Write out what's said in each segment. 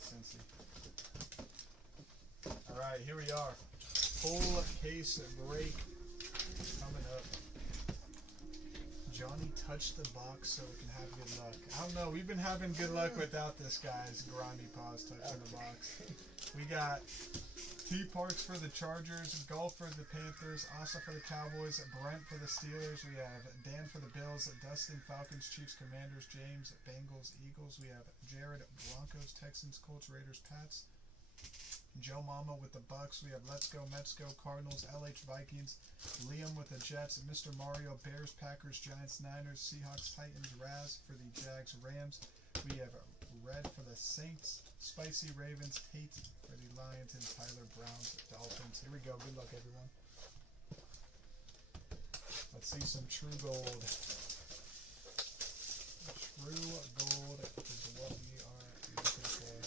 Cincy. Alright, here we are. Full case break coming up. Johnny touched the box so we can have good luck. I don't know, we've been having good luck without this guy's grimy paws touching the box. We got T Parks for the Chargers, Golf for the Panthers, Asa for the Cowboys, Brent for the Steelers. We have Dan for the Bills, Dustin Falcons, Chiefs, Commanders, James Bengals, Eagles. We have Jared Broncos, Texans, Colts, Raiders, Pats. Joe Mama with the Bucks. We have Let's Go Mets Go, Cardinals, LH Vikings. Liam with the Jets, Mr. Mario, Bears, Packers, Giants, Niners, Seahawks, Titans, Raz for the Jags, Rams. We have Red for the Saints, Spicy Ravens, Tate for the Lions, and Tyler Browns, Dolphins. Here we go. Good luck, everyone. Let's see some True Gold. True Gold is what we are looking for,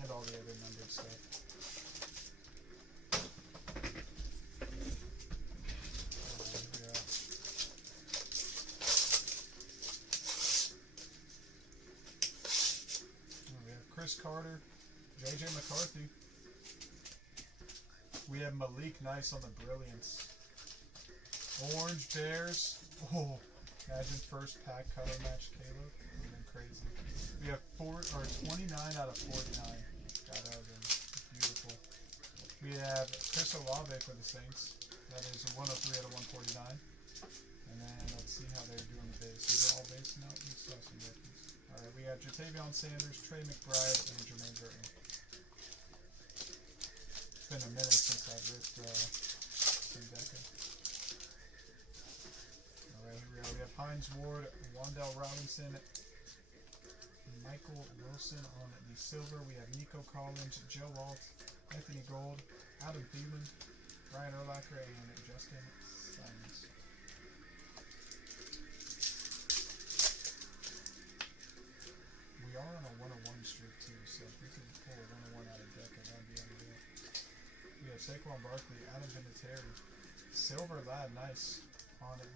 and all the other numbered stuff. Chris Carter, JJ McCarthy. We have Malik Nice on the Brilliance. Orange Bears. Oh, imagine first pack color match Caleb. That would have been crazy. We have 29 out of 49. God, that would have been beautiful. We have Chris Olave for the Saints. That is 103 out of 149. And then let's see how they're doing the base. These are all base now. We still have some rookies. Alright, we have Jatavion Sanders, Trey McBride, and Jermaine Burton. It's been a minute since I've ripped some Deca. Alright, here we are. We have Hines Ward, Wandell Robinson, Michael Wilson on the silver. We have Nico Collins, Joe Alt, Anthony Gold, Adam Thielen, Ryan Urlacher, and Justin Simons. We are on a 101 streak too, so if we could pull a 101 out of Deca, that'd be unreal. We have Saquon Barkley, Adam Vinatieri, Silver Lad, nice, on the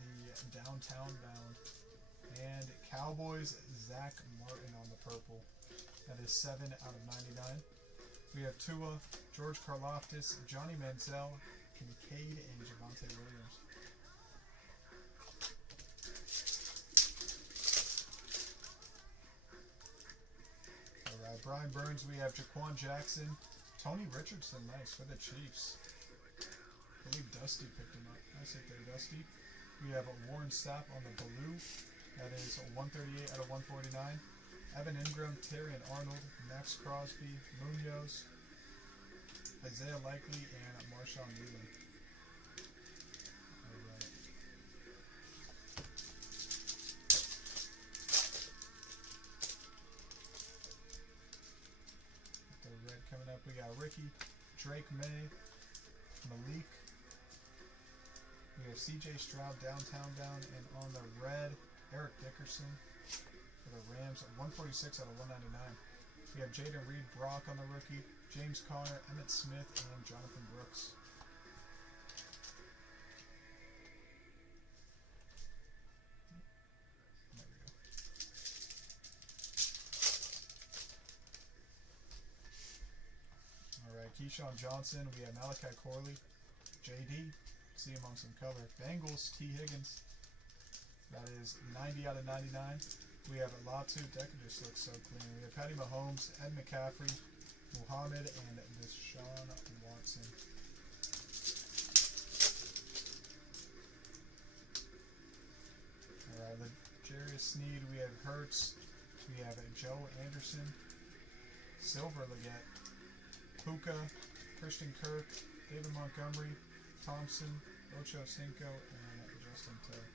downtown bound. And Cowboys, Zach Martin on the purple. That is 7 out of 99. We have Tua, George Karlaftis, Johnny Manziel, Kincaid, and Javonte Williams. Alright, Brian Burns, we have Jaquan Jackson, Tony Richardson, nice, for the Chiefs. I believe Dusty picked him up. Nice hit there, Dusty. We have Warren Sapp on the blue. That is 138 out of 149. Evan Ingram, Terrion Arnold, Max Crosby, Munoz, Isaiah Likely, and Marshawn Newland. Alright. The red coming up, we got Ricky, Drake May, Malik. We have CJ Stroud, downtown bound, and on the red, Eric Dickerson for the Rams, 146 out of 199. We have Jaden Reed, Brock on the rookie, James Conner, Emmett Smith, and Jonathan Brooks. There we go. Alright, Keyshawn Johnson, we have Malachi Corley, JD, see him on some color. Bengals, T. Higgins. That is 90 out of 99. We have Latu. Deca just looks so clean. We have Patty Mahomes, Ed McCaffrey, Muhammad, and Deshaun Watson. Alright, Legarius Sneed. We have Hurts. We have Joe Anderson, Silver Leggett, Puka, Christian Kirk, David Montgomery, Thompson, Ocho Cinco, and Justin Tubb.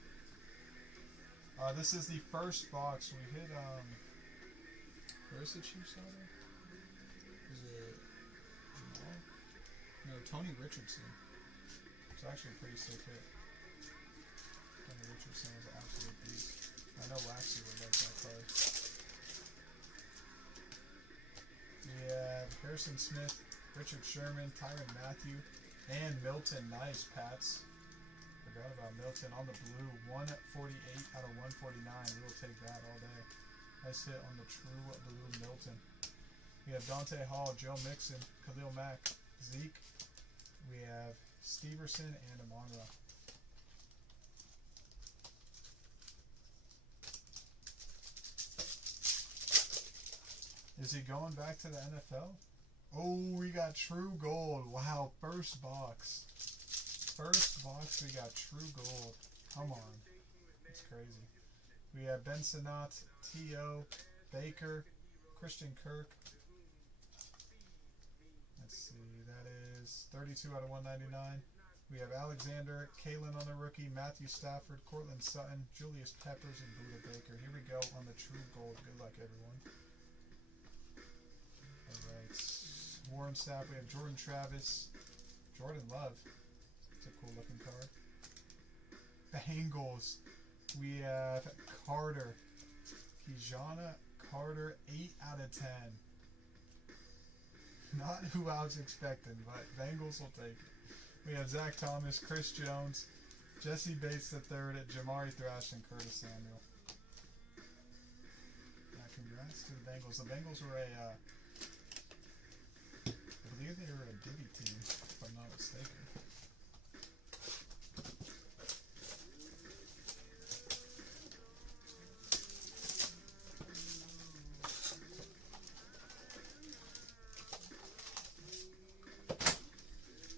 This is the first box. We hit, where is the Chiefs auto? Is it Jamal? No, Tony Richardson. It's actually a pretty sick hit. Tony Richardson is an absolute beast. I know Waxy would like that card. We have Harrison Smith, Richard Sherman, Tyrann Mathieu, and Milton. Nice, Pats. Forgot about Milton on the blue. 148 out of 149. We will take that all day. Nice hit on the true blue Milton. We have Dante Hall, Joe Mixon, Khalil Mack, Zeke. We have Steverson and Amon-Ra. Is he going back to the NFL? Oh, we got True Gold. Wow, first box. First box, we got True Gold. Come on. That's crazy. We have Ben Sinnott, T.O., Baker, Christian Kirk. Let's see, that is 32 out of 199. We have Alexander, Kalen on the rookie, Matthew Stafford, Cortland Sutton, Julius Peppers, and Buda Baker. Here we go on the True Gold. Good luck, everyone. Alright, Warren Sapp, we have Jordan Travis, Jordan Love. It's a cool looking card. Bengals, we have Carter, Kijana Carter, 8 out of 10. Not who I was expecting, but Bengals will take it. We have Zach Thomas, Chris Jones, Jesse Bates III, Jamari Thrash, and Curtis Samuel. Congrats to the Bengals. The Bengals were I believe they were a Diddy team, if I'm not mistaken.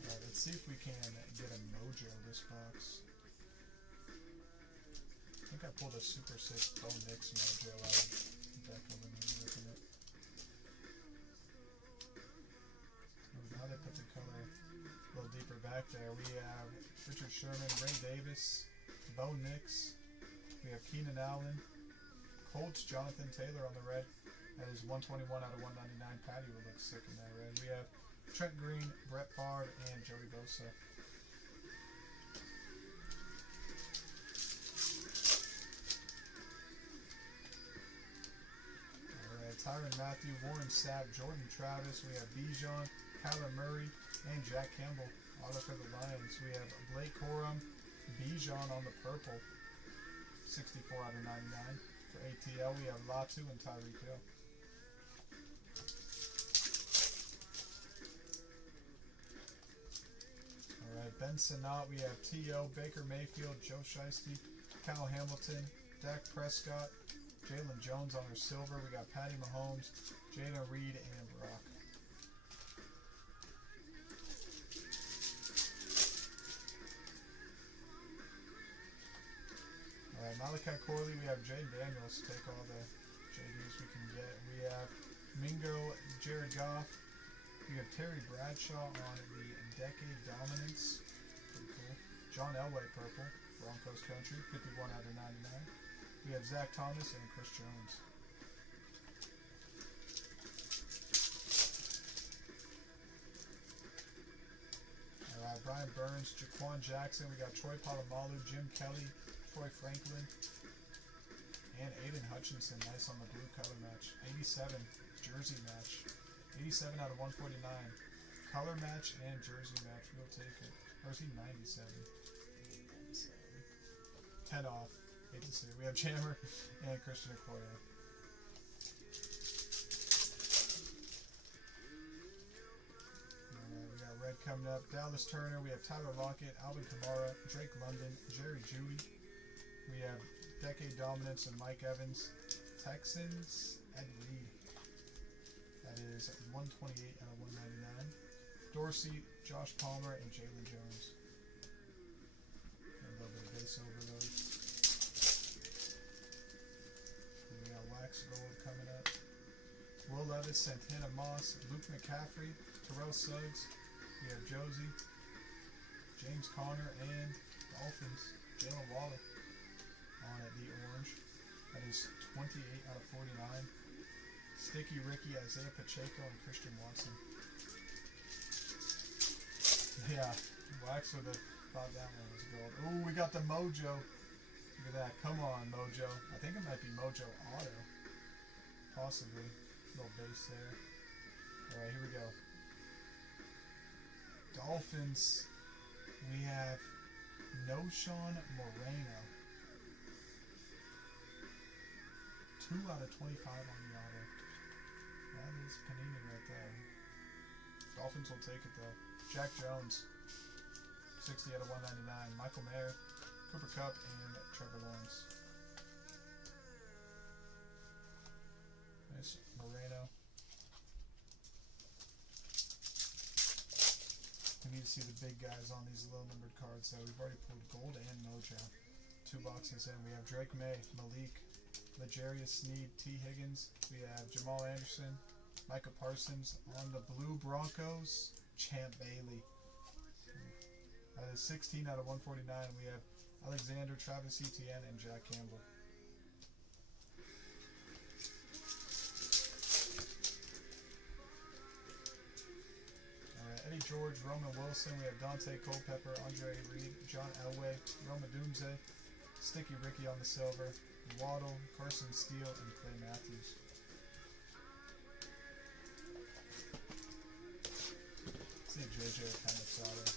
Alright, let's see if we can get a mojo this box. I think I pulled a Super 6 Bo Nix mojo out of the deck over there looking at. Now they put the color a little deeper back there. We have Richard Sherman, Ray Davis, Bo Nix. We have Keenan Allen, Colts, Jonathan Taylor on the red. That is 121 out of 199. Patty will look sick in that red. We have Trent Green, Brett Favre, and Joey Bosa. Alright, Tyrann Mathieu, Warren Sapp, Jordan Travis. We have Bijan, Kyler Murray, and Jack Campbell. Auto for the Lions. We have Blake Corum, Bijan on the purple. 64 out of 99. For ATL, we have Latu and Tyreek Hill. Alright, Ben Sinnott. We have T.O., Baker Mayfield, Joe Shiesty, Kyle Hamilton, Dak Prescott, Jalen Jones on our silver. We got Patty Mahomes, Jada Reed, and Brock. Alright, Malachi Corley, we have Jay Daniels. Take all the JDs we can get. We have Mingo, Jared Goff. We have Terry Bradshaw on the Decade Dominance. Pretty cool. John Elway, purple. Broncos Country, 51 out of 99. We have Zach Thomas and Chris Jones. Alright, Brian Burns, Jaquan Jackson. We got Troy Polamalu, Jim Kelly, Troy Franklin, and Aiden Hutchinson. Nice on the blue color match. 87 jersey match. 87 out of 149. Color match and jersey match. We'll take it. Or is he 97? 10 off. Hate to see it. We have Jammer and Christian Okoye. We got red coming up. Dallas Turner. We have Tyler Lockett, Alvin Kamara, Drake London, Jerry Jeudy. We have Decade Dominance and Mike Evans. Texans, Ed Reed. That is 128 out of 199. Dorsey, Josh Palmer, and Jalen Jones. A little bit of base overload. And we got Wax Gold coming up. Will Levis, Santana Moss, Luke McCaffrey, Terrell Suggs. We have Josie, James Conner, and Dolphins, Jalen Waddle on it, the orange. That is 28 out of 49. Sticky Ricky, Isaiah Pacheco, and Christian Watson. Yeah, Wax would have thought that one was gold. Ooh, we got the Mojo. Look at that. Come on, Mojo. I think it might be Mojo Auto. Possibly. Little base there. Alright, here we go. Dolphins. We have Noshawn Moreno. 2 out of 25 on the auto. That That is Panini right there. Dolphins will take it though. Jack Jones, 60 out of 199. Michael Mayer, Cooper Kupp, and Trevor Lawrence. Nice Moreno. We need to see the big guys on these low numbered cards though. We've already pulled gold and mojo. 2 boxes in. We have Drake May, Malik, L'Jarius Sneed, T. Higgins. We have Jamal Anderson, Micah Parsons. On the blue Broncos, Champ Bailey. That is 16 out of 149. We have Alexander, Travis Etienne, and Jack Campbell. Eddie George, Roman Wilson. We have Dante Culpepper, Andre Reed, John Elway, Roma Dunze, Sticky Ricky on the silver, Waddle, Carson Steele, and Clay Matthews. See JJ Appendix auto.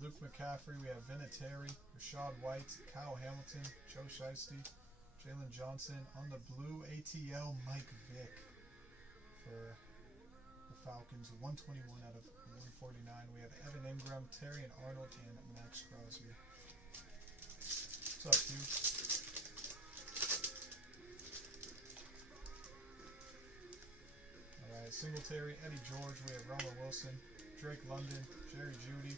Luke McCaffrey, we have Vinatieri, Rashad White, Kyle Hamilton, Joe Shiesty, Jalen Johnson. On the blue ATL, Mike Vick for the Falcons, 121 out of 149. We have Evan Ingram, Terry and Arnold, and Max Crosby. What's up, Hugh? Alright, Singletary, Eddie George, we have Ronald Wilson, Drake London, Jerry Jeudy.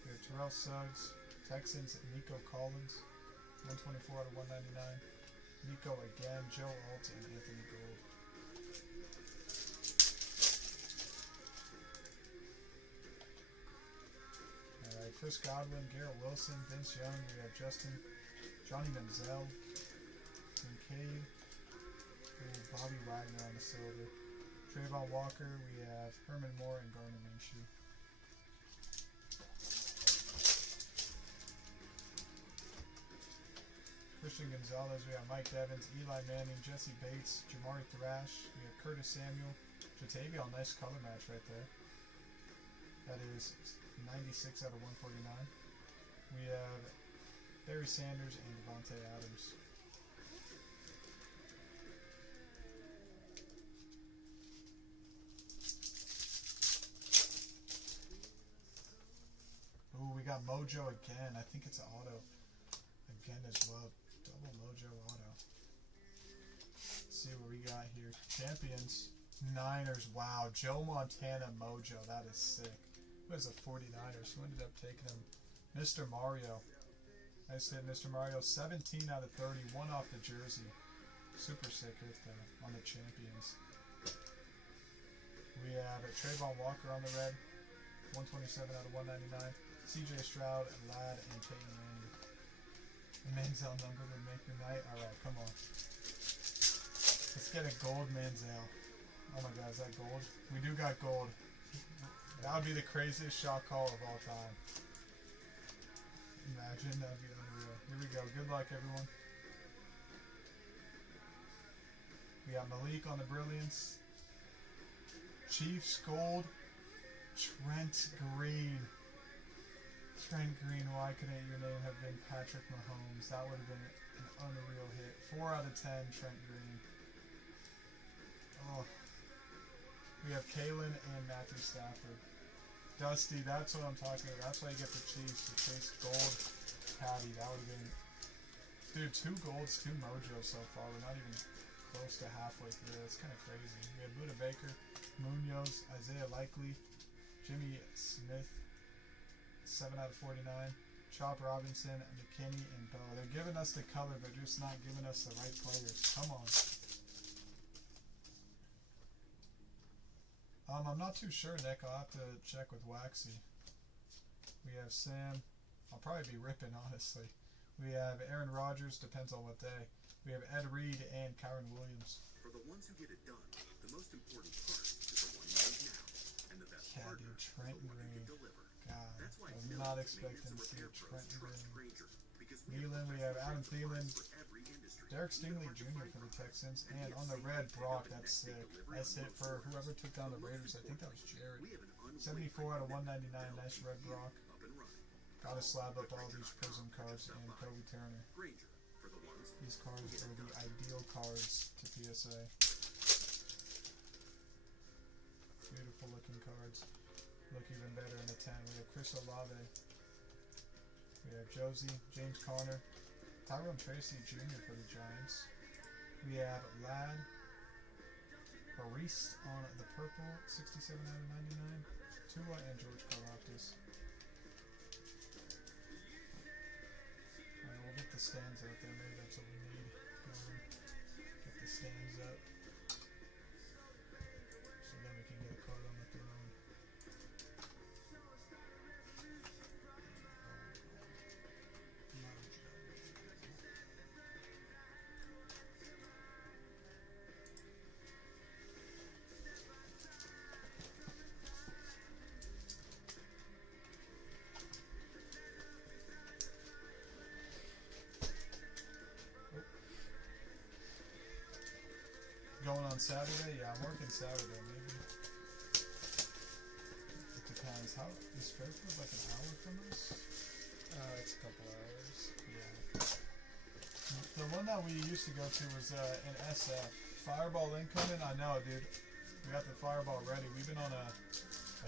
We have Terrell Suggs, Texans, Nico Collins, 124 out of 199. Nico again, Joe Alt, and Anthony Gould. Alright, Chris Godwin, Garrett Wilson, Vince Young. We have Justin, Johnny Manziel, Kincaid, Bobby Wagner on the silver. Trayvon Walker, we have Herman Moore and Gardner Minshew. Christian Gonzalez, we have Mike Evans, Eli Manning, Jesse Bates, Jamari Thrash, we have Curtis Samuel, Jatavion, nice color match right there. That is 96 out of 149. We have Barry Sanders and Devontae Adams. Ooh, we got Mojo again. I think it's an auto again as well. Double Mojo auto. Let's see what we got here. Champions. Niners. Wow. Joe Montana Mojo. That is sick. Who has a 49ers? Who ended up taking him? Mr. Mario. Nice hit, Mr. Mario. 17 out of 30. One off the jersey. Super sick hit there on the champions. We have a Trayvon Walker on the red. 127 out of 199. CJ Stroud, Ladd, and Peyton Manning. The Manziel number would make your night. Alright, come on. Let's get a gold Manziel. Oh my god, is that gold? We do got gold. That would be the craziest shot call of all time. Imagine, that would be unreal. Here we go. Good luck, everyone. We got Malik on the Brilliance. Chiefs gold. Trent Green. Trent Green, why couldn't your name have been Patrick Mahomes? That would have been an unreal hit. 4 out of 10, Trent Green. Oh. We have Kalen and Matthew Stafford. Dusty, that's what I'm talking about. That's why you get the Chiefs. The Chase gold caddy. That would have been... Dude, 2 golds, 2 mojos so far. We're not even close to halfway through. It's kind of crazy. We have Buda Baker, Munoz, Isaiah Likely, Jimmy Smith, 7 out of 49. Chop Robinson, McKinney, and Bell. They're giving us the color, but just not giving us the right players. Come on. I'm not too sure, Nick. I'll have to check with Waxy. We have Sam. I'll probably be ripping, honestly. We have Aaron Rodgers. Depends on what day. We have Ed Reed and Kyron Williams. For the ones who get it done, the most important part is the one you need now. And the best partner dude, is Trent the one who Green. can deliver. God, That's why I'm not expecting to see Trent Green. Thielen, we have Adam Thielen. For every industry. Derek Stingley Jr. for the Texans. And on the red, Brock. That's sick. That's it for whoever took down the Raiders. I think that was Jared. 74 out of 199. Nice red Brock. Gotta slab up all these Prism cards and Kobe Turner. These cards are the ideal cards to PSA. Beautiful looking cards. Look even better in a 10. We have Chris Olave. We have Josie, James Conner, Tyrone Tracy Jr. for the Giants. We have Ladd, Maurice on the purple, 67 out of 99. Tua and George Karlaftis. Alright, we'll get the stands out there. Maybe that's what we need. Get the stands up. So then we can get a card on the throne. Going on Saturday? Yeah, I'm working Saturday, maybe. It depends. How is Fairfield like an hour from us? It's a couple hours. Yeah. The one that we used to go to was in SF. Fireball incoming? I know, dude. We got the Fireball ready. We've been on a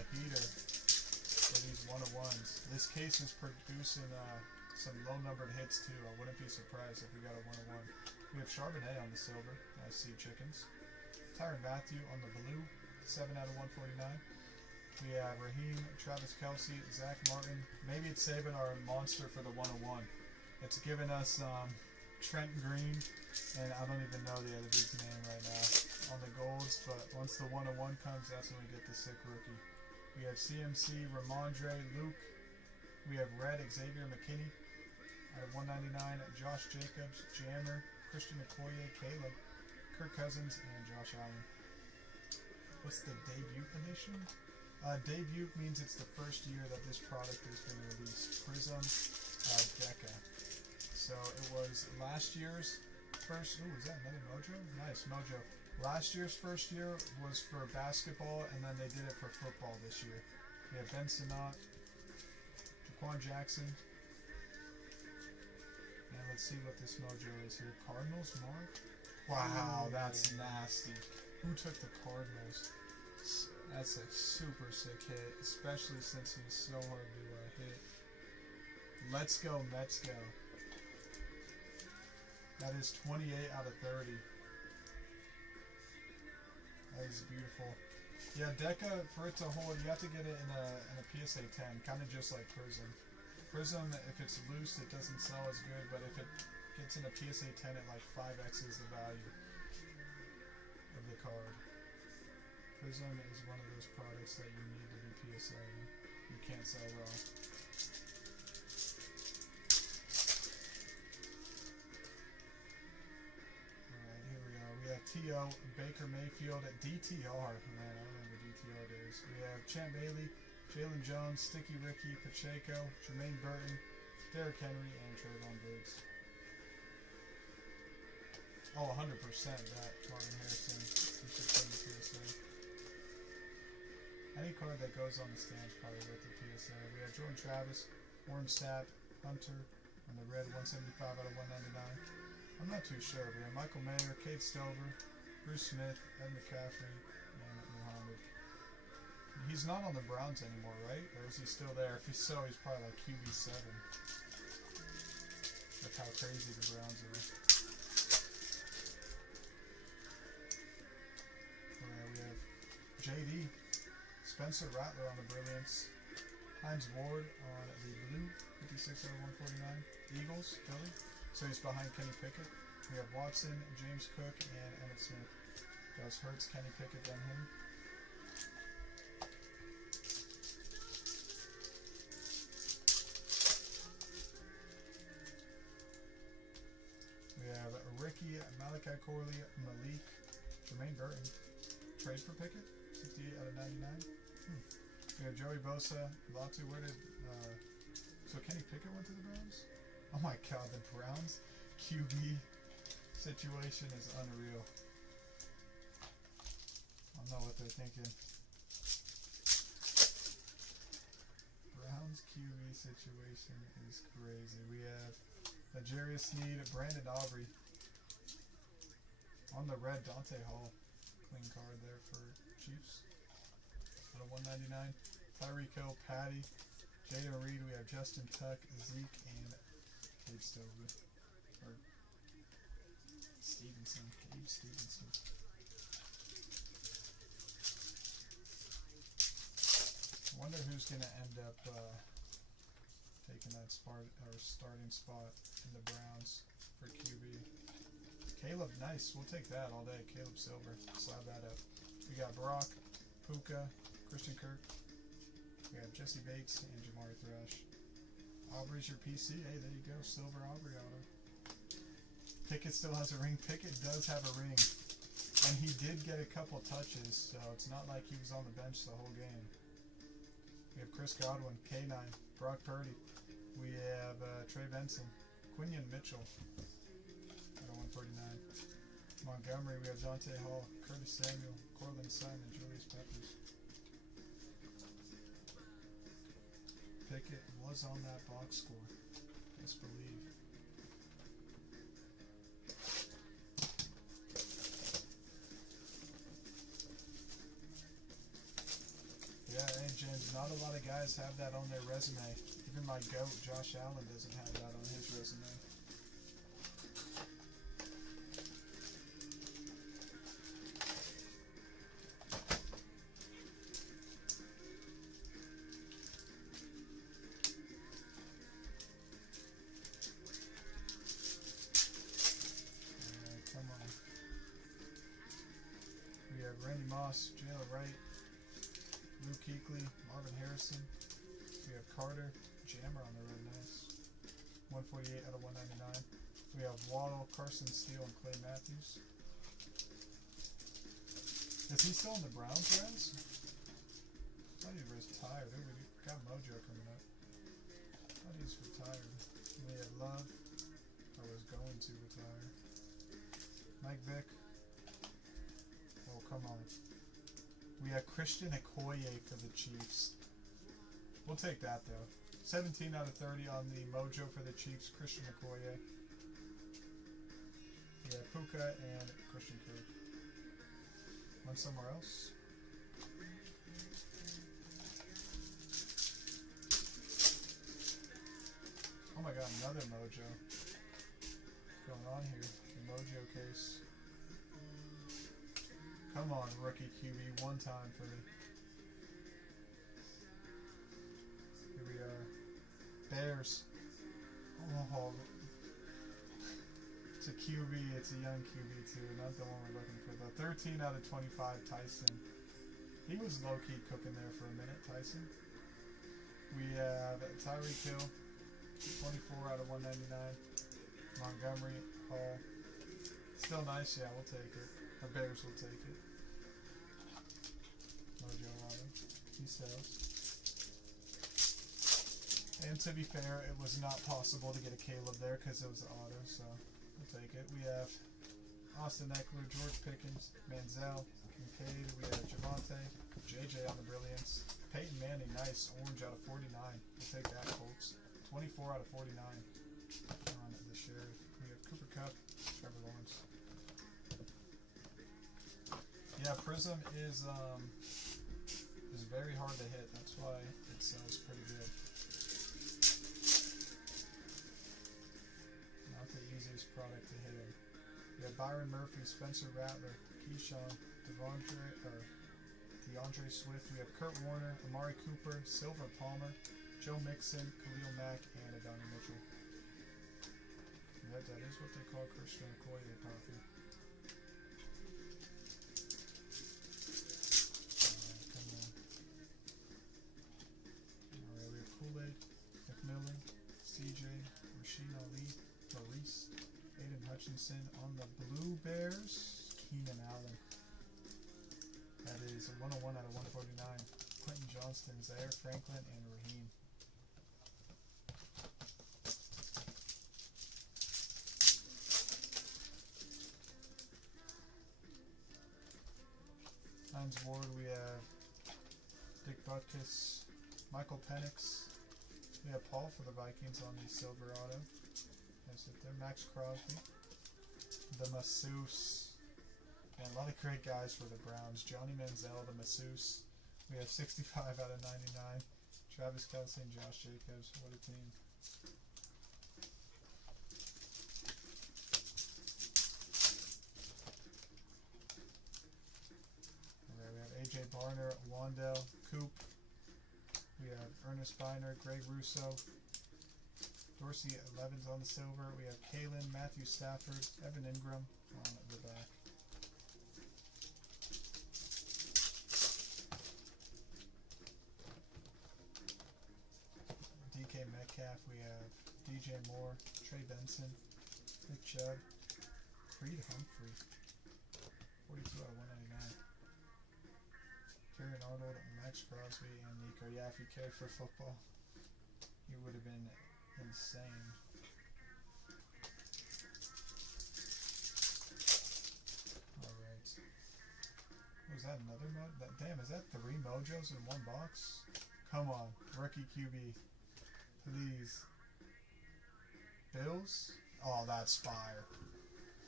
heater for these 101s. This case is producing some low-numbered hits, too. I wouldn't be surprised if we got a 101. We have Charbonnet on the silver. Nice Sea Chickens. Tyrann Mathieu on the blue. 7 out of 149. We have Raheem, Travis Kelce, Zach Martin. Maybe it's saving our monster for the 101. It's giving us Trent Green, and I don't even know the other dude's name right now on the golds, but once the 101 comes, that's when we get the sick rookie. We have CMC, Ramondre, Luke. We have Red, Xavier McKinney out of 199. Josh Jacobs, Jammer, Christian Okoye, Caleb, Kirk Cousins, and Josh Allen. What's the debut edition? Debut means it's the first year that this product has been released. Prism Deca. So it was last year's first. Ooh, is that another Mojo? Nice, Mojo. Last year's first year was for basketball, and then they did it for football this year. We have Ben Sinnott, Jaquan Jackson. And let's see what this Mojo is here. Cardinals, Mark? Wow, that's nasty. Who took the Cardinals? That's a super sick hit, especially since he's so hard to hit. Let's go, Mets go. That is 28 out of 30. That is beautiful. Yeah, Deca, for it to hold, you have to get it in a PSA 10, kind of just like Prism. Prism, if it's loose, it doesn't sell as good, but if it gets in a PSA 10, it like 5x's the value of the card. Prism is one of those products that you need to be PSA in. You can't sell raw. Alright, here we go. We have T.O. Baker Mayfield at DTR. Man, I remember DTR days. We have Champ Bailey, Jalen Jones, Sticky Ricky, Pacheco, Jermaine Burton, Derrick Henry, and Trayvon Diggs. Oh, 100% that Martin Harrison. He should send the PSA. Any card that goes on the stand is probably worth the PSA. We have Jordan Travis, Warren Sapp, Hunter on the red, 175 out of 199. I'm not too sure. We have Michael Mayer, Kate Stover, Bruce Smith, Ed McCaffrey, and Muhammad. He's not on the Browns anymore, right? Or is he still there? If he's so, he's probably like QB7. Look how crazy the Browns are. Alright, we have JD. Spencer Rattler on the Brilliance. Hines Ward on the blue, 56 out of 149. Eagles, Philly. So he's behind Kenny Pickett. We have Watson, James Cook, and Emmitt Smith. Does Hurts, Kenny Pickett, then him. We have Ricky, Malachi Corley, Malik, Jermaine Burton. Trade for Pickett, 68 out of 99. We have Joey Bosa, Latu. Where did so Kenny Pickett went to the Browns? Oh my God, the Browns QB situation is unreal. I don't know what they're thinking. Browns QB situation is crazy. We have L'Jarius Sneed, Brandon Aubrey. On the red, Dante Hall. Clean card there for Chiefs. Out of 199. Tyreek Hill, Patty. Jada Reed, we have Justin Tuck, Zeke, and Gabe Stovey. Or Stevenson. Gabe Stevenson. I wonder who's going to end up taking that starting spot in the Browns for QB. Caleb, nice. We'll take that all day. Caleb Silver. Slab that up. We got Brock, Puka, Christian Kirk. We have Jesse Bates and Jamari Thrash. Aubrey's your PC. Hey, there you go. Silver Aubrey auto. Pickett still has a ring. Pickett does have a ring. And he did get a couple touches, so it's not like he was on the bench the whole game. We have Chris Godwin, K9, Brock Purdy. We have Trey Benson, Quinion Mitchell, out of 149. Montgomery, we have Dante Hall, Curtis Samuel, Cortland Simon, Julius Peppers. Pickett was on that box score. Best believe. Yeah, hey James, not a lot of guys have that on their resume. Even my GOAT, Josh Allen, doesn't have that on his resume. Come on. We have Randy Moss, Jalen Wright, Luke Kuechly, Marvin Harrison. We have Carter, Jammer on the red, nice. 148 out of 199. We have Waddle, Carson Steele, and Clay Matthews. Is he still in the Browns res? I thought he was retired. Ooh, we got Mojo coming up. I thought he was retired. We have Love, or was going to retire. Mike Vick. Oh, come on. We have Christian Okoye for the Chiefs. We'll take that, though. 17 out of 30 on the Mojo for the Chiefs, Christian Okoye. We have Puka and Christian Kirk. Went somewhere else. Oh my god, another Mojo. What's going on here? The Mojo case. Come on, rookie QB, one time for me. Here we are. Bears. Oh, it's a QB, it's a young QB too, not the one we're looking for. The 13 out of 25, Tyson. He was low-key cooking there for a minute, Tyson. We have Tyreek Hill, 24 out of 199. Montgomery, Hall. Still nice, yeah, we'll take it. The Bears will take it. Mojo auto. He sells. And to be fair, it was not possible to get a Caleb there because it was an auto, so we'll take it. We have Austin Eckler, George Pickens, Manziel, Kincaid. We have Javonte, JJ on the Brilliance. Peyton Manning, nice. Orange out of 49. We'll take that, Colts. 24 out of 49 on the Sheriff. We have Cooper Kupp, Trevor Lawrence. Yeah, Prism is very hard to hit. That's why it sells pretty good. Not the easiest product to hit in. We have Byron Murphy, Spencer Rattler, Keyshawn, DeAndre Swift. We have Kurt Warner, Amari Cooper, Silver Palmer, Joe Mixon, Khalil Mack, and Adonai Mitchell. That is what they call Christian Okoye coffee. McMillan, CJ, Rasheen Ali, Maurice, Aiden Hutchinson on the Blue Bears, Keenan Allen. That is a 101 out of 149. Quentin Johnston, Zaire Franklin, and Raheem. Hines Ward, we have Dick Butkus, Michael Penix. We have Paul for the Vikings on the silver auto. That's it there. Max Crosby. The Masseuse. And a lot of great guys for the Browns. Johnny Manziel, the Masseuse. We have 65 out of 99. Travis Kelce and Josh Jacobs. What a team. We have AJ Barner, Wandell, Coop. We have Ernest Biner, Greg Russo, Dorsey 11's on the silver. We have Kalen, Matthew Stafford, Evan Ingram on the back. DK Metcalf, we have DJ Moore, Trey Benson, Nick Chubb, Creed Humphrey, 42 out of 199. Kieran Arnold, Max Crosby, and Nico. Yeah, if you cared for football, you would have been insane. Alright. Was that another mod? Damn, is that 3 mojos in one box? Come on, rookie QB. Please. Bills? Oh, that's fire.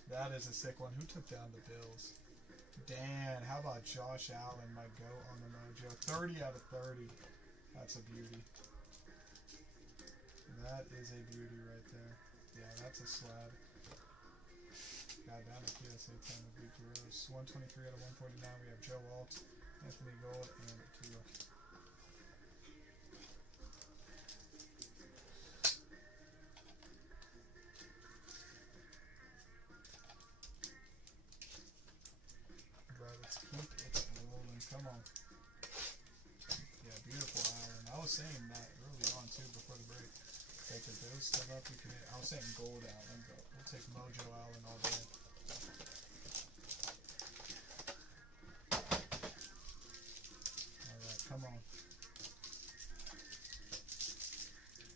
That is a sick one. Who took down the Bills? Dan, how about Josh Allen, my goat on the mojo? 30 out of 30. That's a beauty. That is a beauty right there. Yeah, that's a slab. God, that a PSA 10 would be gross. 123 out of 149. We have Joe Alt, Anthony Gold, and Tua. Let's keep it rolling. Come on. Yeah, beautiful Allen. I was saying that early on too before the break. Take the Bills still up. You can. I was saying gold Allen, but we'll take Mojo Allen all day. All right, come on.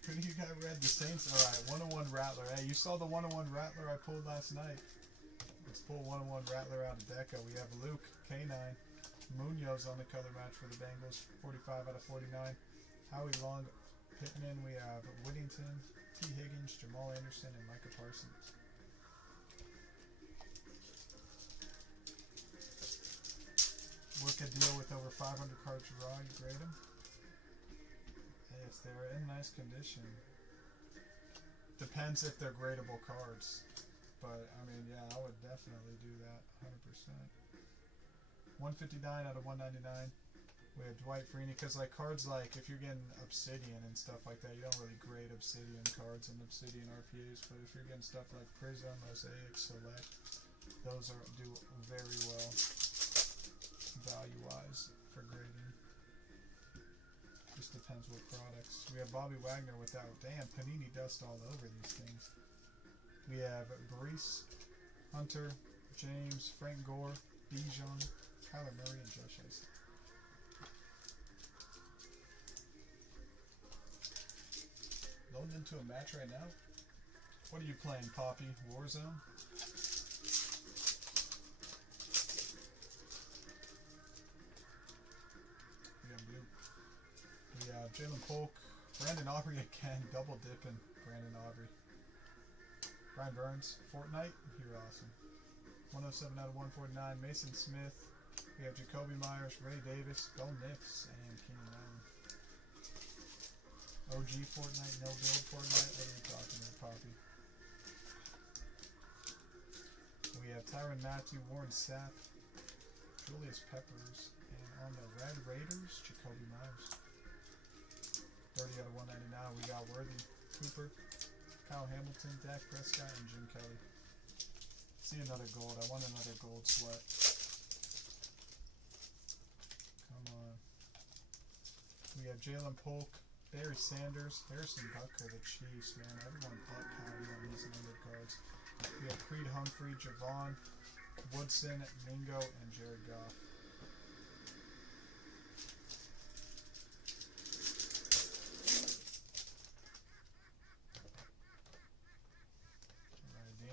Who do you got red? The Saints. All right, 101 Rattler. Hey, you saw the 101 Rattler I pulled last night. Let's pull 101 Rattler out of Deca. We have Luke, K9, Munoz on the color match for the Bengals, 45 out of 49. Howie Long, Pittman, we have Whittington, T. Higgins, Jamal Anderson, and Micah Parsons. Work a deal with over 500 cards raw, you grade them? Hey, if they're in nice condition. Depends if they're gradable cards. But, I mean, yeah, I would definitely do that, 100%. 159 out of 199. We have Dwight Freeney, because, like, cards like, if you're getting Obsidian and stuff like that, you don't really grade Obsidian cards and Obsidian RPAs, but if you're getting stuff like Prism, Mosaic, Select, those do very well, value-wise, for grading. Just depends what products. We have Bobby Wagner without, damn, Panini dust all over these things. We have Brees, Hunter, James, Frank Gore, Bijan, Kyler Murray, and Josh Ice. Loading into a match right now. What are you playing, Poppy? Warzone? We have blue. We have Jalen Polk, Brandon Aubrey again, double dipping Brandon Aubrey. Brian Burns, Fortnite, you're awesome. 107 out of 149, Mason Smith. We have Jacoby Myers, Ray Davis, Bo Nix, and Keenan Allen. OG Fortnite, no build Fortnite. What are we talking about, Poppy? We have Tyrann Mathieu, Warren Sapp, Julius Peppers, and on the Red Raiders, Jacoby Myers. 30 out of 199, we got Worthy, Cooper, Kyle Hamilton, Dak Prescott, and Jim Kelly. See another gold. I want another gold sweat. Come on. We have Jalen Polk, Barry Sanders, Harrison Butker, the Chiefs, man. Everyone butt happy on these numbered cards. We have Creed Humphrey, Javon, Woodson, Mingo, and Jared Goff.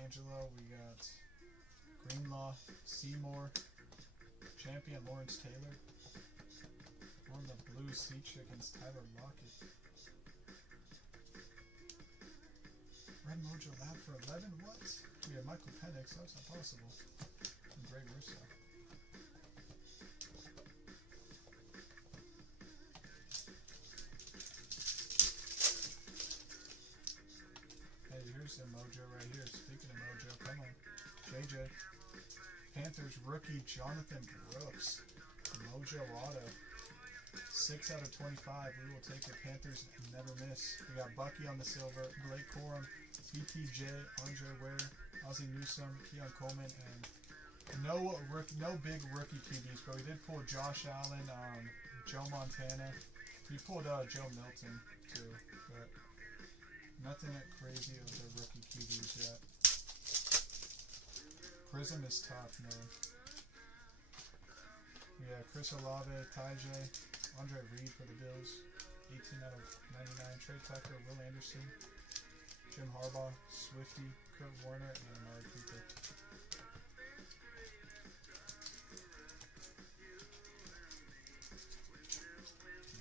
D'Angelo, we got Greenlaw, Seymour, champion Lawrence Taylor. On the blue Sea Chickens, Tyler Lockett. Red Mojo Lab for 11? What? We have Michael Penix. That's not possible. And Greg Russo. Hey, here's the Mojo right here. Speaking of Mojo, come on. JJ. Panthers rookie Jonathan Brooks. Mojo Auto. 6 out of 25. We will take the Panthers and never miss. We got Bucky on the silver, Blake Corum, BTJ, Andre Ware, Ozzie Newsome, Keon Coleman, and no big rookie QBs, but we did pull Josh Allen, Joe Montana. We pulled Joe Milton too, but nothing that crazy of the rookie QBs yet. Prism is tough, man. We have Chris Olave, Tyjae, Andre Reed for the Bills, 18 out of 99. Trey Tucker, Will Anderson, Jim Harbaugh, Swifty, Kurt Warner, and Amari Cooper.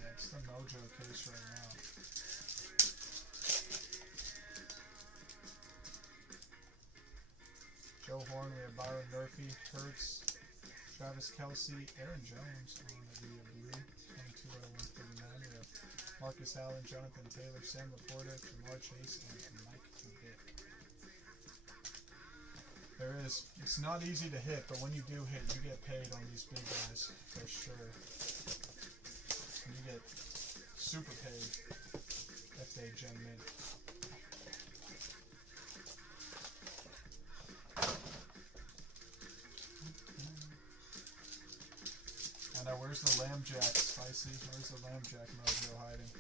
Yeah, it's the Mojo case right now. Joe Horn, we have Byron Murphy, Hurts, Travis Kelce, Aaron Jones on the blue, 22 out of 139. We have Marcus Allen, Jonathan Taylor, Sam Laporta, Jamar Chase, and Mike Vick. It's not easy to hit, but when you do hit, you get paid on these big guys, for sure. And you get super paid if they gem in. Now, where's the Lamb Jack, Spicy? Where's the Lamb Jack Mojo hiding?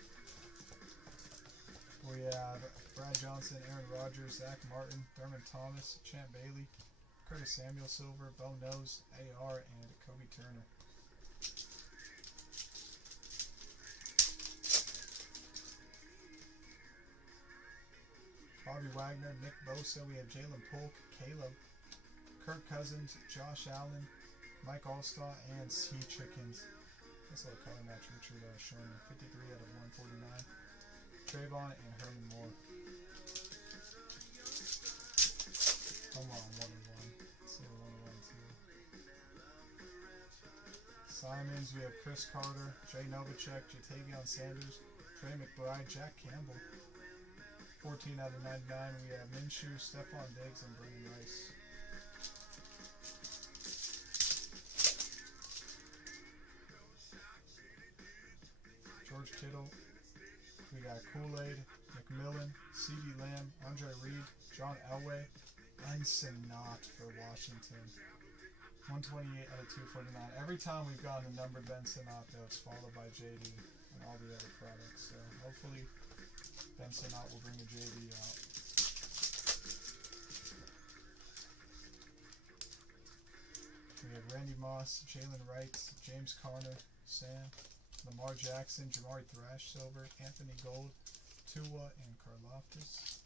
We have Brad Johnson, Aaron Rodgers, Zach Martin, Thurman Thomas, Champ Bailey, Curtis Samuel Silver, Bo Nose, AR, and Kobe Turner. Bobby Wagner, Nick Bosa. We have Jalen Polk, Caleb, Kirk Cousins, Josh Allen, Mike Allstott, and Sea Chickens. Nice little color match, Richard Sherman. 53 out of 149. Trayvon and Herman Moore. Come on, 1-1. Let's see a 1-1 too. Simons, we have Chris Carter, Jay Novacek, Jatavion Sanders, Trey McBride, Jack Campbell. 14 out of 99. We have Minshew, Stephon Diggs, and Brandon Rice. George Kittle, we got Kool-Aid, McMillan, CeeDee Lamb, Andre Reed, John Elway, and Sinat for Washington. 128 out of 249. Every time we've gotten a numbered Ben Sinat, though, it's followed by JD and all the other products. So hopefully Ben Sinat will bring a JD out. We have Randy Moss, Jalen Wright, James Conner, Sam, Lamar Jackson, Jamari Thrash Silver, Anthony Gold, Tua, and Karlaftis.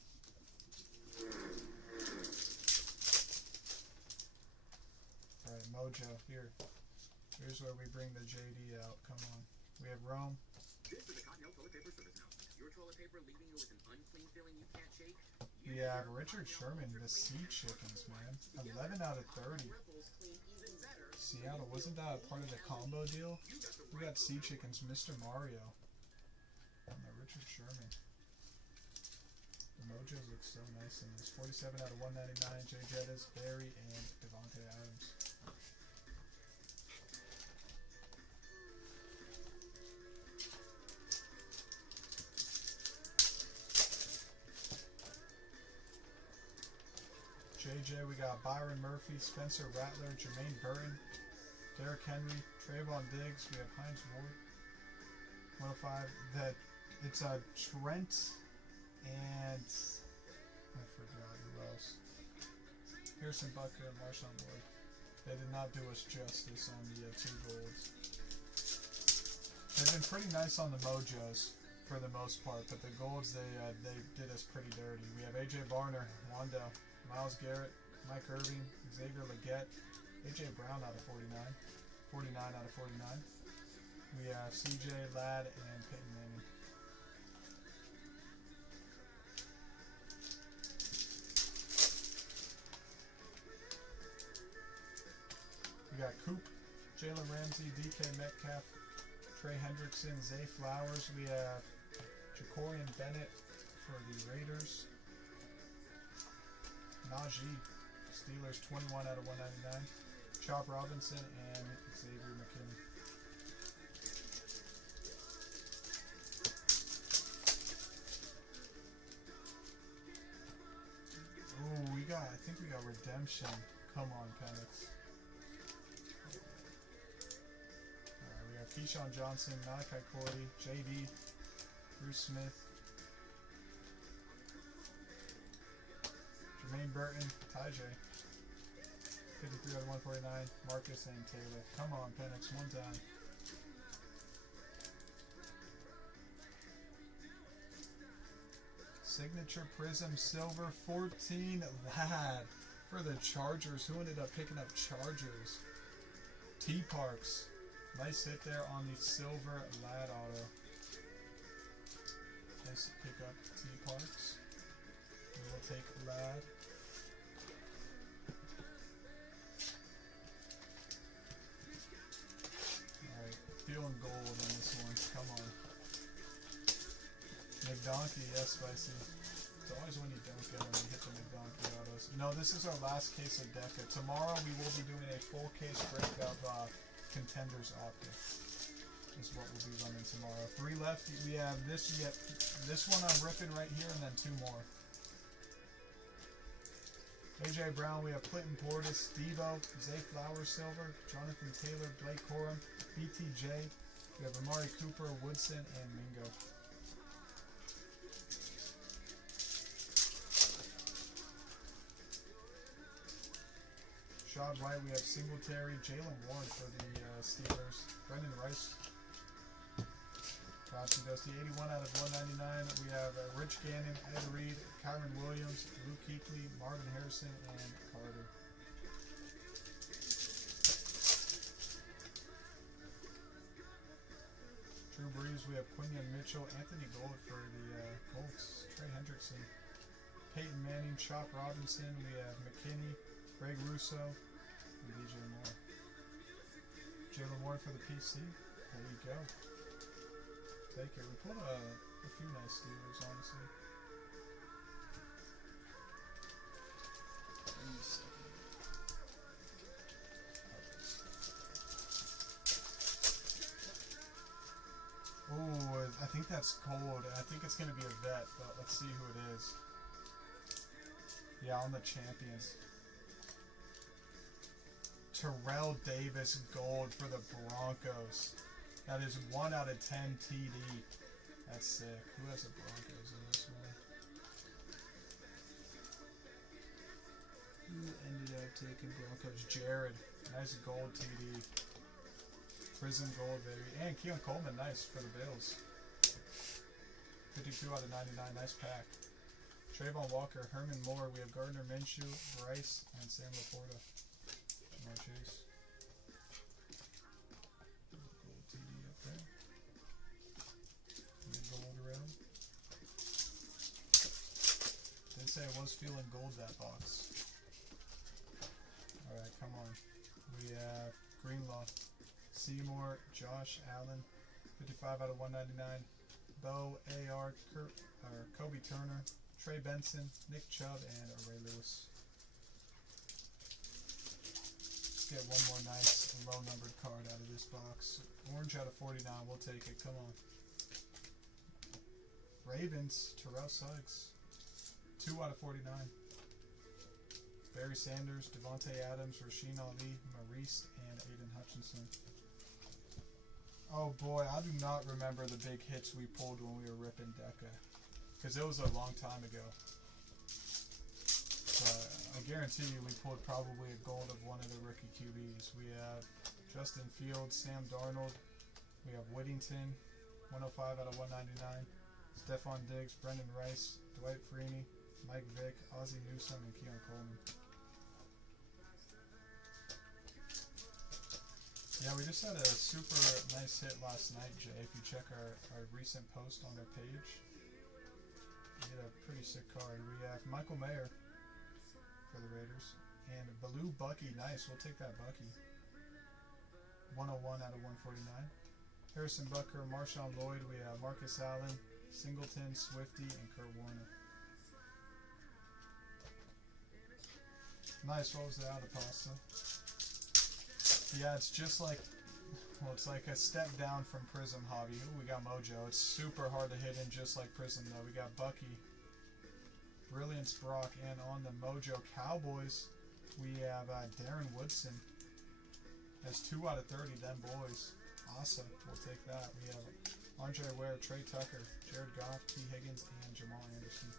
Alright, Mojo, here's where we bring the JD out. Come on. We have Rome. This is a Cottonelle toilet paper service now. Your toilet paper leaving you with an unclean feeling you can't shake? We have Richard Sherman, the Sea Chickens, man. 11 out of 30. Seattle, wasn't that a part of the combo deal? We got Sea Chickens, Mr. Mario. And the Richard Sherman. The Mojos look so nice in this. 47 out of 199, Jay Jettas, Barry, and Devontae Adams. JJ, we got Byron Murphy, Spencer Rattler, Jermaine Burton, Derrick Henry, Trayvon Diggs. We have Hines Ward. 105. It's Trent and I forgot who else. Harrison Butker and Marshawn Ward. They did not do us justice on the 2 golds. They've been pretty nice on the Mojos for the most part, but the golds they did us pretty dirty. We have AJ Barner, Wando, Myles Garrett, Mike Irving, Xavier Legette, AJ Brown out of 49, 49 out of 49. We have CJ, Ladd, and Peyton Manning. We got Coop, Jalen Ramsey, DK Metcalf, Trey Hendrickson, Zay Flowers. We have Jacorian Bennett for the Raiders. Najee, Steelers, 21 out of 199. Chop Robinson and Xavier McKinney. Oh, I think we got redemption. Come on, Penix. Alright, we have Keyshawn Johnson, Malachi Corey, JD, Bruce Smith, Jermaine Burton, Ty J. 53 out of 149, Marcus and Taylor. Come on, Penix, one time. Signature Prism Silver 14 Ladd for the Chargers. Who ended up picking up Chargers? T Parks. Nice hit there on the silver Ladd auto. Nice pick up T Parks. We will take Ladd. Alright, feeling gold in this one. Come on. McDonkey, yes, Spicy. It's always when you don't get them, you hit the McDonkey autos. No, this is our last case of Deca. Tomorrow we will be doing a full case break of Contenders Optic. Is what we'll be running tomorrow. 3 left. We have this one I'm ripping right here, and then 2 more. AJ Brown, we have Clinton Portis, Devo, Zay Flowers Silver, Jonathan Taylor, Blake Corum, BTJ. We have Amari Cooper, Woodson, and Mingo. Shad White, we have Singletary, Jalen Ward for the Steelers, Brendan Rice, Dusty Dusty, 81 out of 199. We have Rich Gannon, Ed Reed, Kyron Williams, Luke Kuechly, Marvin Harrison, and Carter. Drew Brees, we have Quinion Mitchell, Anthony Gold for the Colts, Trey Hendrickson, Peyton Manning, Chop Robinson, we have McKinney, Greg Russo, and DJ Moore. Jalen Ward for the PC. There you go. Take it. We pulled a few nice Steelers, honestly. Oh, I think that's cold. I think it's going to be a vet, but let's see who it is. Yeah, on the champions. Terrell Davis gold for the Broncos. That is 1 out of 10 TD. That's sick. Who has the Broncos in this one? Who ended up taking Broncos? Jared. Nice gold TD. Prism gold, baby. And Keon Coleman, nice for the Bills. 52 out of 99. Nice pack. Trayvon Walker, Herman Moore. We have Gardner Minshew, Bryce, and Sam Laporta. Jamar Chase. Gold TD up there. And gold around. Didn't say I was feeling gold that box. Alright, come on. We have Greenlaw, Seymour, Josh Allen, 55 out of 199. Bo, AR, Kobe Turner, Trey Benson, Nick Chubb, and Ray Lewis. Let's get one more nice low-numbered card out of this box. Orange out of 49. We'll take it. Come on. Ravens, Terrell Suggs, 2 out of 49. Barry Sanders, Devontae Adams, Rasheen Ali, Maurice, and Aiden Hutchinson. Oh boy, I do not remember the big hits we pulled when we were ripping Deca. Because it was a long time ago. But I guarantee you we pulled probably a gold of one of the rookie QBs. We have Justin Fields, Sam Darnold. We have Whittington, 105 out of 199. Stephon Diggs, Brendan Rice, Dwight Freeney, Mike Vick, Ozzie Newsome, and Keon Coleman. Yeah, we just had a super nice hit last night, Jay. If you check our recent post on our page, we had a pretty sick card. We have Michael Mayer for the Raiders. And Baloo Bucky. Nice, we'll take that Bucky. 101 out of 149. Harrison Butker, Marshawn Lloyd. We have Marcus Allen, Singleton, Swifty, and Kurt Warner. Nice, what was the out of pasta? Yeah, it's just like, well, it's like a step down from Prism Hobby. Ooh, we got Mojo. It's super hard to hit in just like Prism, though. We got Bucky, Brilliance Brock, and on the Mojo Cowboys, we have Darren Woodson. That's 2 out of 30, them boys. Awesome, we'll take that. We have Andre Ware, Trey Tucker, Jared Goff, T. Higgins, and Jamal Anderson.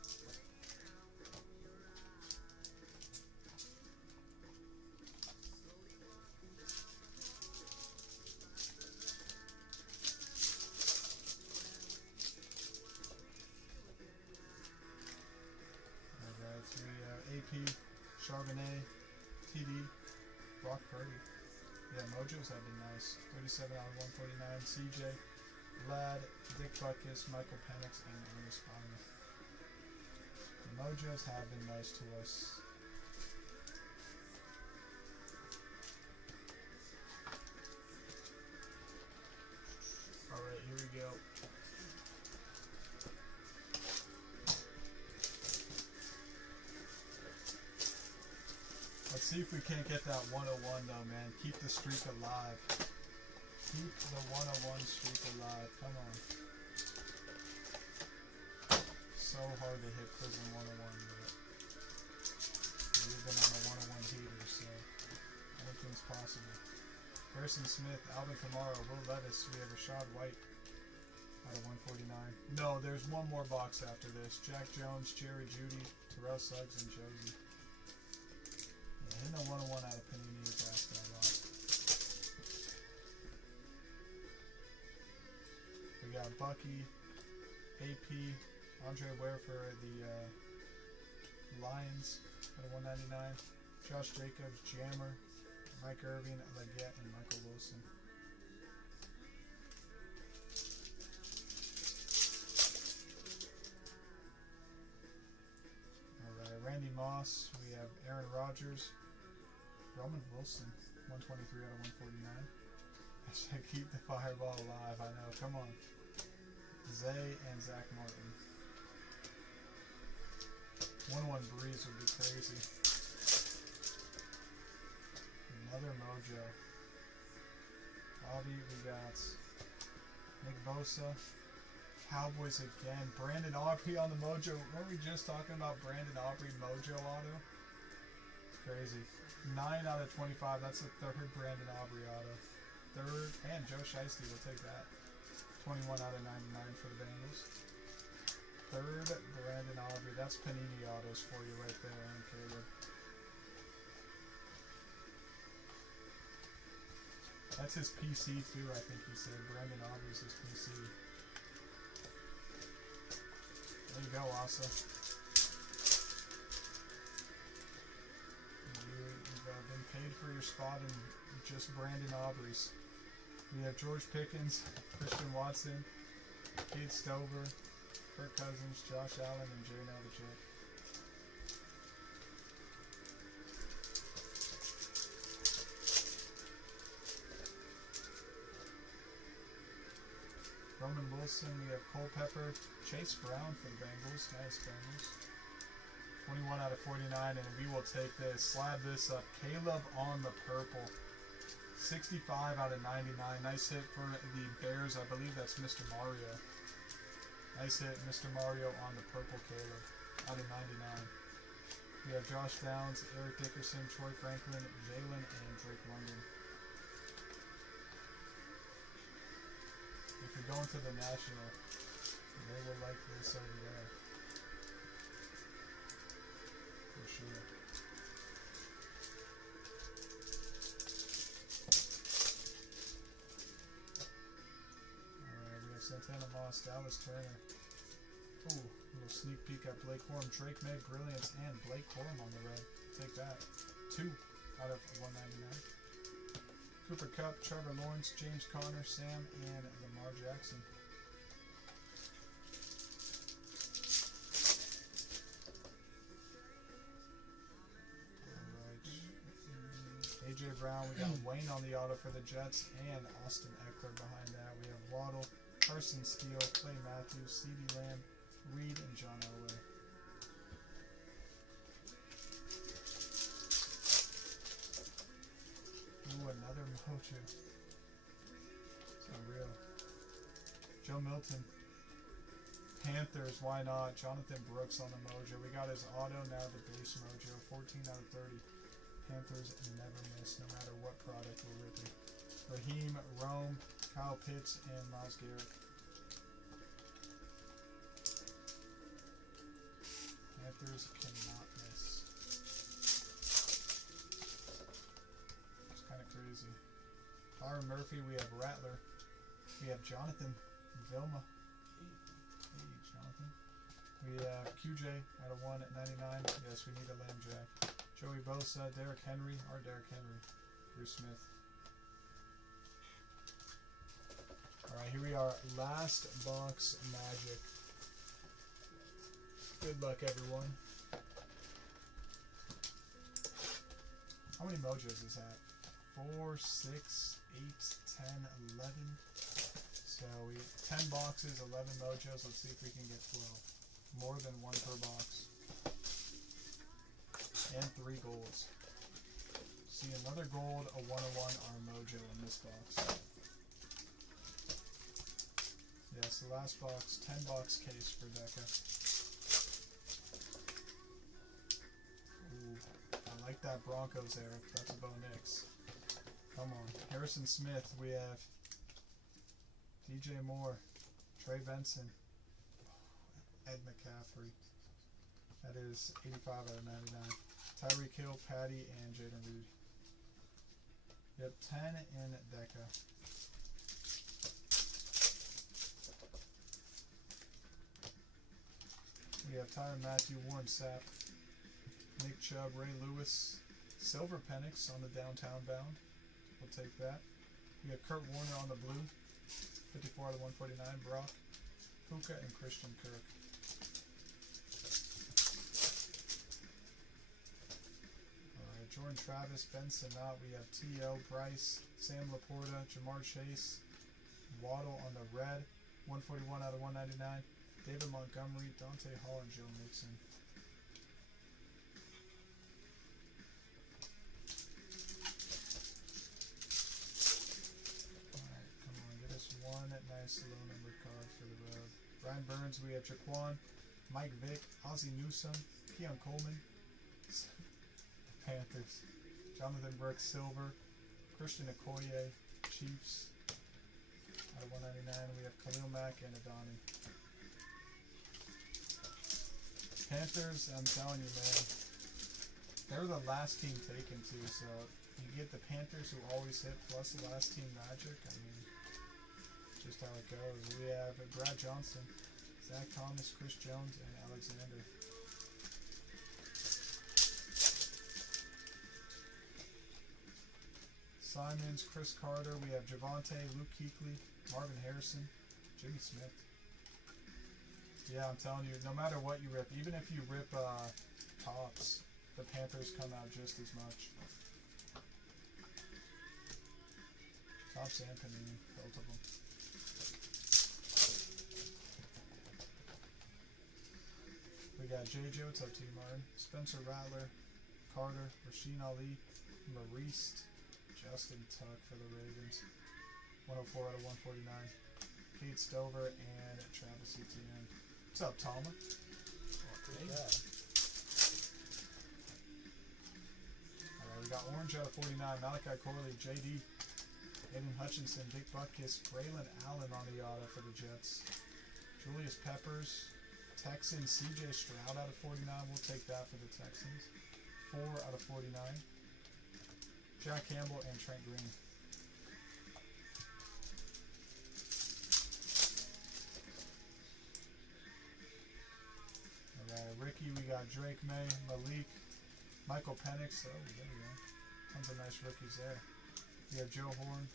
AP, Charbonnet, TD, Brock Purdy. Yeah, Mojos have been nice. 37 out of 149. CJ, Ladd, Dick Butkus, Michael Penix, and Ernest Bonner. The Mojos have been nice to us. Alright, here we go. Let's see if we can't get that 101 though, man. Keep the streak alive. Keep the 101 streak alive. Come on. So hard to hit Prism 101, but we've been on a 101 heater, so anything's possible. Harrison Smith, Alvin Kamara, Will Levis. We have Rashad White out of 149. No, there's one more box after this. Jack Jones, Jerry Jeudy, Terrell Suggs, and Josie. Hitting a 101 out of Panini is asking a lot. We got Bucky, AP, Andre Ware for the Lions at a 199. Josh Jacobs, Jammer, Mike Irving, Leggett, and Michael Wilson. Alright, Randy Moss. We have Aaron Rodgers. Roman Wilson, 123 out of 149. I should keep the fireball alive, I know. Come on. Zay and Zach Martin. 101 Breeze would be crazy. Another Mojo. Bobby, we got Nick Bosa. Cowboys again. Brandon Aubrey on the Mojo. Weren't we just talking about Brandon Aubrey Mojo auto? It's crazy. 9 out of 25. That's the third Brandon Aubrey auto. Third, and Joe Shiesty will take that. 21 out of 99 for the Bengals. Third, Brandon Aubrey. That's Panini autos for you right there, and Caleb. That's his PC too, I think he said. Brandon Aubrey's his PC. There you go, Asa. You've been paid for your spot in just Brandon Aubrey's. We have George Pickens, Christian Watson, Kate Stover, Kirk Cousins, Josh Allen, and Jay Novacek. Roman Wilson, we have Culpepper, Chase Brown for the Bengals. Nice Bengals. 21 out of 49, and we will take this. Slab this up. Caleb on the purple. 65 out of 99. Nice hit for the Bears. I believe that's Mr. Mario. Nice hit, Mr. Mario on the purple Caleb. Out of 99. We have Josh Downs, Eric Dickerson, Troy Franklin, Jalen, and Drake London. If you're going to the National, they will like this over there. For sure. Alright, we have Santana Moss, Dallas Turner. Ooh, a little sneak peek at Blake Corum. Drake May, Brilliance, and Blake Corum on the red. Take that. 2 out of 199. Cooper Kupp, Trevor Lawrence, James Conner, Sam, and Lamar Jackson. AJ Brown, we got Wayne on the auto for the Jets, and Austin Eckler behind that. We have Waddle, Carson Steele, Clay Matthews, CeeDee Lamb, Reed, and John Elway. Ooh, another mojo. It's unreal. Joe Milton. Panthers, why not? Jonathan Brooks on the mojo. We got his auto, now the base mojo. 14 out of 30. Panthers never miss, no matter what product we're ripping. Raheem, Rome, Kyle Pitts, and Myles Garrett. Panthers cannot miss. It's kind of crazy. Tyron Murphy, we have Rattler. We have Jonathan Vilma. Hey, Jonathan. We have QJ out of 1 at 99. Yes, we need a Lamb Jack. Joey Bosa, Derrick Henry, or Derrick Henry. Bruce Smith. Alright, here we are. Last box magic. Good luck, everyone. How many mojos is that? 4, 6, 8, 10, 11. So we 10 boxes, 11 mojos. Let's see if we can get 12. More than one per box. And 3 golds. See, another gold, a 101, or a mojo in this box. Yes, the last box, 10 box case for Deca. Ooh, I like that Broncos there. That's a Bo Nix. Come on. Harrison Smith, we have DJ Moore, Trey Benson, Ed McCaffrey. That is 85 out of 99. Tyreek Hill, Patty, and Jaden Reed. Yep, 10 in Deca. We have Tyron Matthew, Warren Sapp, Nick Chubb, Ray Lewis, Silver Penix on the downtown bound. We'll take that. We have Kurt Warner on the blue, 54 out of 149. Brock, Puka, and Christian Kirk. Jordan Travis, Ben Sinnott, we have T.O., Bryce, Sam Laporta, Jamar Chase, Waddle on the red, 141 out of 199, David Montgomery, Dante Hall, and Joe Mixon. Alright, come on, get us one nice low number card for the road. Brian Burns, we have Jaquan, Mike Vick, Ozzie Newsome, Keon Coleman, Panthers, Jonathan Brooks, Silver, Christian Okoye, Chiefs, out of 199, we have Khalil Mack and Adani. Panthers, I'm telling you, man, they're the last team taken too, so you get the Panthers who always hit plus the last team magic. I mean, just how it goes. We have Brad Johnson, Zach Thomas, Chris Jones, and Alexander. Simons, Chris Carter, we have Javonte, Luke Kuechly, Marvin Harrison, Jimmy Smith. Yeah, I'm telling you, no matter what you rip, even if you rip tops, the Panthers come out just as much. Tops and Panini, both of them. We got JJ, what's up, T. Martin? Spencer Rattler, Carter, Rasheen Ali, Maurice, Justin Tuck for the Ravens, 104 out of 149. Kate Stover and Travis Etienne. What's up, Tama? Yeah. Alright, we got Orange out of 49. Malachi Corley, JD, Aiden Hutchinson, Dick Butkus, Braylon Allen on the auto for the Jets. Julius Peppers, Texans, CJ Stroud out of 49. We'll take that for the Texans. 4 out of 49. Jack Campbell and Trent Green. Alright, Ricky, we got Drake May, Malik, Michael Penix. Oh, there we go. Tons of nice rookies there. We have Joe Horn,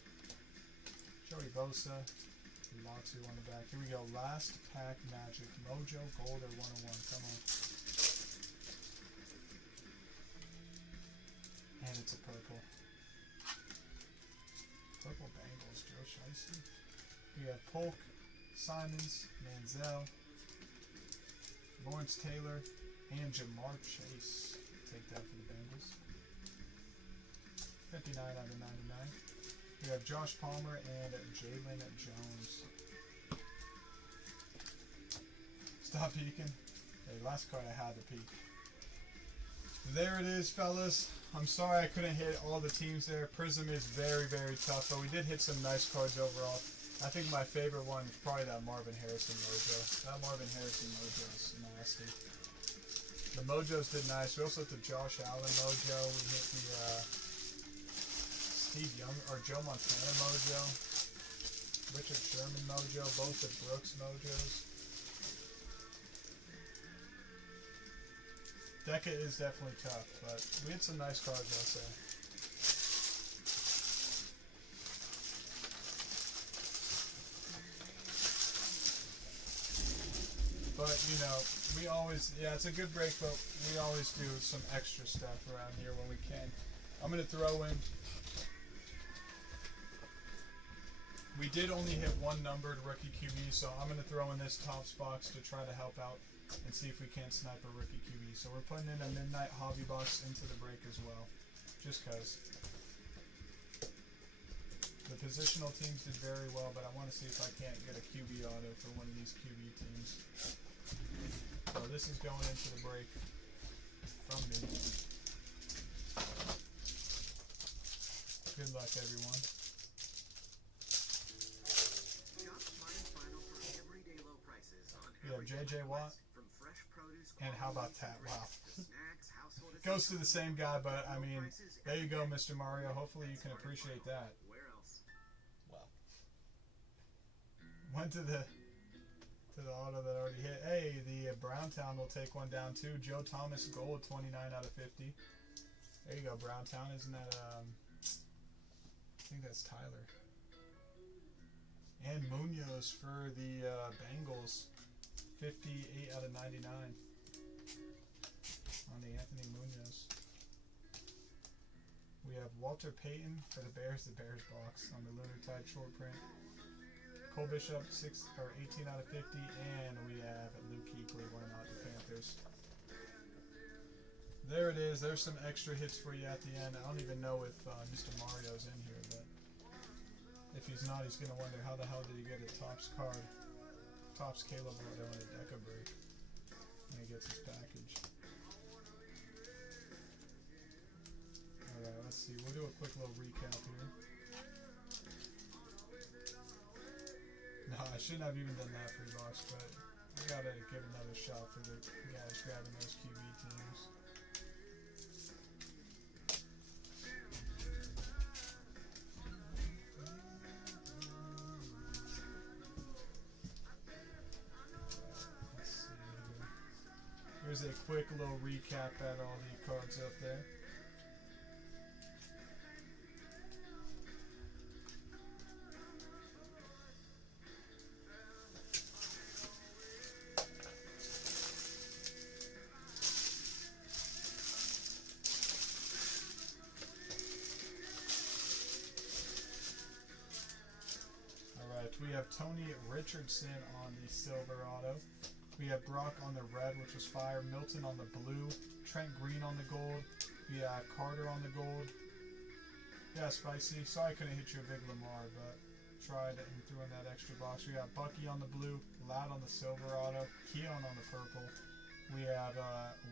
Joey Bosa, Latu on the back. Here we go. Last pack magic. Mojo, gold, or 101. Come on. And it's a purple. Purple Bengals, Joe Shiesty. We have Polk, Simons, Manziel, Lawrence Taylor, and Jamar Chase. Take that for the Bengals. 59 out of 99. We have Josh Palmer and Jalen Jones. Stop peeking. Hey, last card I had to peek. There it is, fellas. I'm sorry I couldn't hit all the teams there. Prism is very, very tough, but we did hit some nice cards overall. I think my favorite one is probably that Marvin Harrison Mojo. That Marvin Harrison Mojo is nasty. The Mojos did nice. We also hit the Josh Allen Mojo. We hit the Steve Young or Joe Montana Mojo. Richard Sherman Mojo. Both the Brooks Mojos. Deca is definitely tough, but we had some nice cards, I'll say. But, you know, we always, yeah, it's a good break, but we always do some extra stuff around here when we can. I'm going to throw in, we did only hit one numbered rookie QB, so I'm going to throw in this Topps box to try to help out and see if we can't snipe a rookie QB. So we're putting in a Midnight Hobby box into the break as well, just because. The positional teams did very well, but I want to see if I can't get a QB auto for one of these QB teams. So this is going into the break from me. Good luck, everyone. We have JJ Watt. And how about that? Wow. Goes to the same guy, but I mean, there you go, Mr. Mario. Hopefully you can appreciate that. Wow. Went to the auto that already hit. Hey, the Browntown will take one down too. Joe Thomas gold, 29 out of 50. There you go, Browntown. Isn't that I think that's Tyler. And Munoz for the Bengals, 58 out of 99 on the Anthony Munoz. We have Walter Payton for the Bears box on the Lunar Tide short print. Cole Bishop, 18 out of 50, and we have Luke Kuechly, one out the Panthers. There it is. There's some extra hits for you at the end. I don't even know if Mr. Mario's in here, but if he's not, he's going to wonder how the hell did he get a Topps card, Topps Caleb Auto and a Deca break when he gets his package. Alright, let's see. We'll do a quick little recap here. No, I shouldn't have even done that free box, but I gotta give another shot for the guys grabbing those QB teams. Let's see here. Here's a quick little recap at all the cards up there. We have Tony Richardson on the silver auto. We have Brock on the red, which was fire. Milton on the blue. Trent Green on the gold. We have Carter on the gold. Yeah, Spicy. Sorry I couldn't hit you a big Lamar, but tried and threw in that extra box. We have Bucky on the blue. Loud on the silver auto. Keon on the purple. We have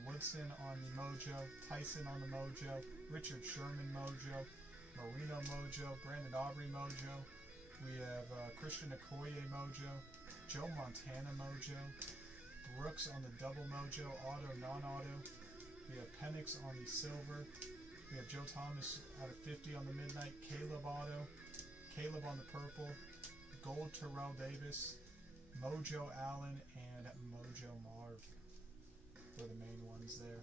Woodson on the Mojo. Tyson on the Mojo. Richard Sherman Mojo. Marino Mojo. Brandon Aubrey Mojo. We have Christian Okoye Mojo, Joe Montana Mojo, Brooks on the double Mojo, auto, non-auto. We have Penix on the silver. We have Joe Thomas out of 50 on the midnight, Caleb auto, Caleb on the purple, gold Terrell Davis, Mojo Allen, and Mojo Marv for the main ones there.